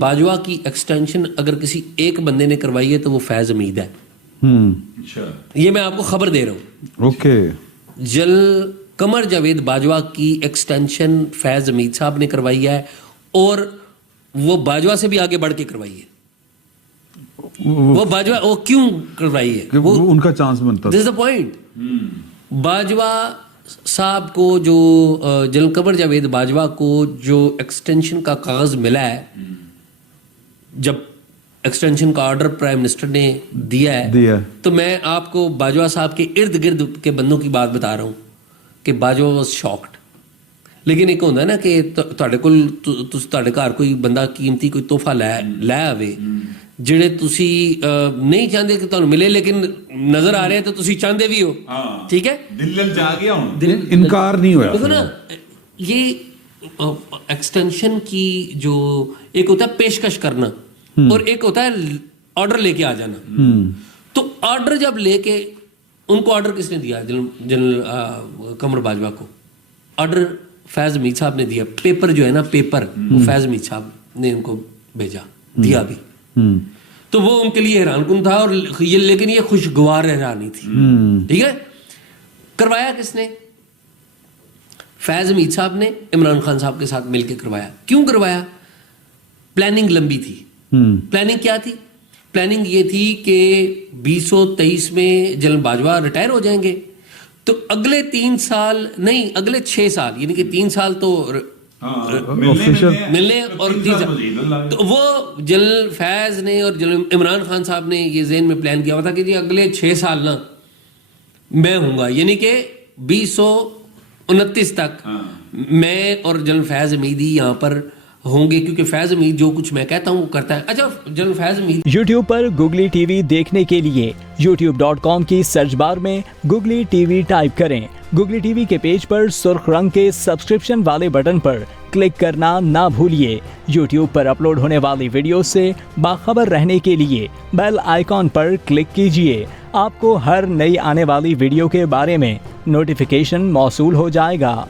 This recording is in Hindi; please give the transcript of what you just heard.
बाजवा की एक्सटेंशन अगर किसी एक बंदे ने करवाई है तो वो फैज हमीद है। अच्छा, ये मैं आपको खबर दे रहा हूँ। ओके। जल कमर जावेद बाजवा की एक्सटेंशन फैज हमीद साहब ने करवाई है और वो बाजवा से भी आगे बढ़ के करवाई है। वो बाजवा वो क्यों करवाई है? वो उनका चांस बनता this is the point. Bajwa साहब को जो जनरल कमर जावेद बाजवा को जो एक्सटेंशन का कागज मिला है, जब एक्सटेंशन का ऑर्डर प्राइम मिनिस्टर ने दिया है, तो मैं आपको बाजवा साहब के इर्द गिर्द के बंदों की बात बता रहा हूँ कि बाजवा वाज शॉक्ड। लेकिन एक होंदा ना कि ਤੁਹਾਡੇ ਕੋਲ ਤੁਹਾਡੇ ਘਰ ਕੋਈ ਬੰਦਾ ਕੀਮਤੀ ਕੋਈ ਤੋਹਫਾ ਲੈ ਆਵੇ ਜਿਹੜੇ ਤੁਸੀਂ ਨਹੀਂ ਚਾਹੁੰਦੇ ਕਿ ਤੁਹਾਨੂੰ ਮਿਲੇ, लेकिन नजर आ रहे हैं तो ਤੁਸੀਂ ਚਾਹੁੰਦੇ ਵੀ ਹੋ। ठीक है, दिल जा गया हूं, इनकार नहीं हुआ। देखो ना, ये एक्सटेंशन की जो एक होता है पेशकश करना और एक होता है ऑर्डर लेके आ जाना। तो ऑर्डर जब लेके, उनको ऑर्डर किसने दिया? जनरल कमर बाजवा को ऑर्डर फैज हमीद साहब ने दिया। पेपर जो है ना, पेपर वो फैज हमीद साहब ने उनको भेजा, दिया भी। तो वो उनके लिए हैरानकुन था और ये, लेकिन ये खुशगवार हैरानी थी। ठीक है, करवाया किसने? फैज हमीद साहब ने इमरान खान साहब के साथ मिलकर करवाया। क्यों करवाया? प्लानिंग लंबी थी। प्लानिंग क्या थी? प्लानिंग ये थी कि 2023 में जनरल बाजवा रिटायर हो जाएंगे, तो अगले 3 साल नहीं, अगले 6 साल, यानी कि 3 साल तो मिलने और 3 साल, तो वो जनरल फैज ने और जनरल इमरान खान साहब ने ये ज़हन में प्लान किया हुआ था कि जी अगले 6 साल ना मैं हूँगा, यानी कि 2029 तक मैं और जनरल फैज हमीद ही यहाँ पर होंगे, क्योंकि फैज हमीद जो कुछ मैं कहता हूँ वो करता है। अच्छा, जनरल फैज हमीद YouTube पर गुगली टीवी देखने के लिए youtube.com की सर्च बार में गुगली टीवी टाइप करें। गुगली टीवी के पेज पर सुर्ख रंग के सब्सक्रिप्शन वाले बटन पर क्लिक करना ना भूलिए। YouTube पर अपलोड होने वाली वीडियो से बाखबर रहने के लिए बेल आइकॉन पर क्लिक कीजिए। आपको हर नई आने वाली वीडियो के बारे में नोटिफिकेशन मौसूल हो जाएगा।